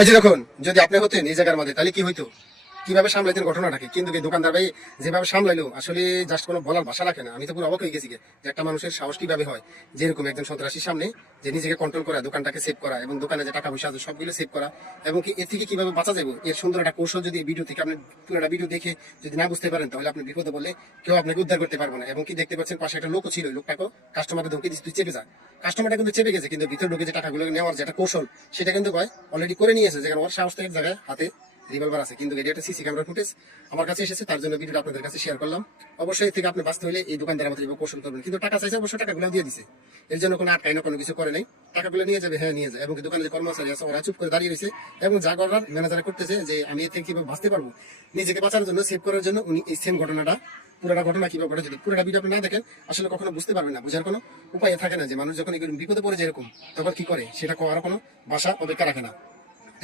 এই যে দেখুন, যদি আপনি হতেন এই জায়গার মধ্যে তাহলে কি হইতো, কিভাবে সামলাইতেন ঘটনাটাকে। কিন্তু এই দোকানদার ভাই যেভাবে সামলাইলো আসলে জাস্ট কোনো বলার ভাষা রাখে না। আমি তো পুরো অবাক হয়ে গেছি যে একটা মানুষের সাহস কিভাবে হয় যে এরকম একজন সন্ত্রাসীর সামনে যে নিজেকে কন্ট্রোল করা, দোকানটাকে সেভ করা এবং দোকানে যে টাকা পয়সা আছে সবগুলো সেভ করা, এবং কি এর থেকে কিভাবে বাঁচা যাবে এর সুন্দর একটা কৌশল যদি এই ভিডিও থেকে আপনি পুরোটা ভিডিও দেখে যদি না বুঝতে পারেন তাহলে আপনি বিপদে বললে কেউ আপনাকে উদ্ধার করতে পারবে না। এবং কি দেখতে পাচ্ছেন পাশে একটা লোকও ছিল, লোকটাকে কাস্টমারকে ধমকি দিচ্ছে তুই চেপে যা। কাস্টমারটা কিন্তু চেপে গেছে, কিন্তু ভিতরে ঢুকে যে টাকাগুলো নেওয়ার যে একটা কৌশল সেটা কিন্তু অলরেডি করে নিয়েছে, যেখানে ওর সাহস এক জায়গায় হাতে রিভলভার আছে। কিন্তু এটা একটা সিসি ক্যামেরা ফুটেজ আমার কাছে এসেছে, তার জন্য ভিডিওটা আপনাদের কাছে শেয়ার করলাম। অবশ্যই থেকে আপনি বাঁচতে হলে এই দোকানদার মতো কৌশল করবেন। কিন্তু টাকা চাইছে, অবশ্যই টাকাগুলো দিয়ে দিছে, এর জন্য কোনো আটকাই না, কোনো কিছু করে নাই। টাকাগুলো নিয়ে যাবে, হ্যাঁ নিয়ে যায়। এবং দোকানে যে কর্মচারী আছে ওরা চুপ করে দাঁড়িয়ে রয়েছে এবং যা করার ম্যানেজার করতেছে যে আমি এর থেকে কিভাবে বাঁচতে পারবো, নিজেকে বাঁচানোর জন্য, সেভ করার জন্য উনি এই সেম ঘটনাটা পুরোটা ঘটনা কিভাবে ঘটে যদি পুরোটা ভিডিও আপনি না দেখেন আসলে কখনো বুঝতে পারবেন না। বুঝার কোনো উপায় থাকে না যে মানুষ যখন বিপদে পড়ে যেরকম তখন কি করে সেটা করার কোনো ভাষা অপেক্ষা রাখে না।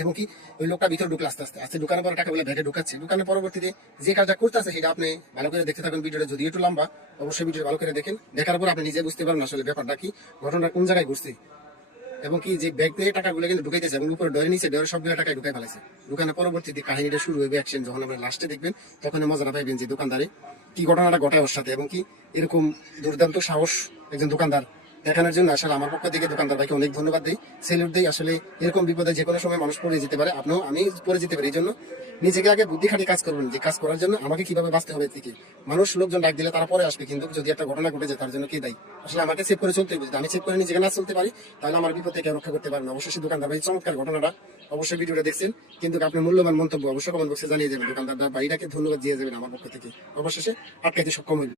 এবং কি ওই লোকটা ভিতরে ঢুকলে আস্তে আস্তে আস্তে দোকানের পরে টাকাগুলো ব্যাগে ঢুকাচ্ছে। দোকানের পরবর্তীতে যে কাজটা করতেছে সেটা আপনি ভালো করে দেখতে থাকুন ভিডিওটা, যদি একটু লম্বা অবশ্যই ভিডিও ভালো করে দেখেন। দেখার পর আপনি নিজে বুঝতে পারবেন আসলে ব্যাপারটা কি, ঘটনা কোন জায়গায় ঘুরছে। এবং কি যে ব্যাগ থেকে টাকাগুলো কিন্তু ঢুকাইতেছে এবং উপরে ডরে নিচে ডরে সবগুলো টাকায় ঢুকাই ফেলাইছে। দোকানের পরবর্তীতে কাহিনীটা শুরু হবে অ্যাকশন, যখন আমরা লাস্টে দেখবেন তখন মজাটা পাইবেন যে দোকানদারে কি ঘটনাটা ঘটায় ওর সাথে। এবং কি এরকম দুর্দান্ত সাহস একজন দোকানদার দেখানোর জন্য আসলে আমার পক্ষ থেকে দোকানদার ভাইকে অনেক ধন্যবাদ দিই, সেলুট দিই। আসলে এরকম বিপদে যে কোনো সময় মানুষ পড়ে যেতে পারে, আপনিও আমি পড়ে যেতে পারি। এই জন্য নিজেকে আগে বুদ্ধি খাটিয়ে কাজ করবেন, যে কাজ করার জন্য আমাকে কিভাবে বাঁচতে হবে থেকে। মানুষ লোকজন ডাক দিলে তারা পরে আসবে, কিন্তু যদি একটা ঘটনা ঘটে যায় তার জন্য কে দায়ী। আসলে আমাকে সেভ করে চলতে হবে, যদি আমি সেভ করে নিজেকে না চলতে পারি তাহলে আমার বিপদ থেকে রক্ষা করতে পারবেন। অবশ্যই দোকানদার ভাই চমৎকার ঘটনাটা অবশ্যই ভিডিওটা দেখছেন, কিন্তু আপনার মূল্যবান মন্তব্য অবশ্যই কমেন্ট বক্সে জানিয়ে যাবেন। দোকানদার বাড়িটাকে ধন্যবাদ দিয়ে যাবেন আমার পক্ষ থেকে, অবশেষে আটকাইতে সক্ষম হইল।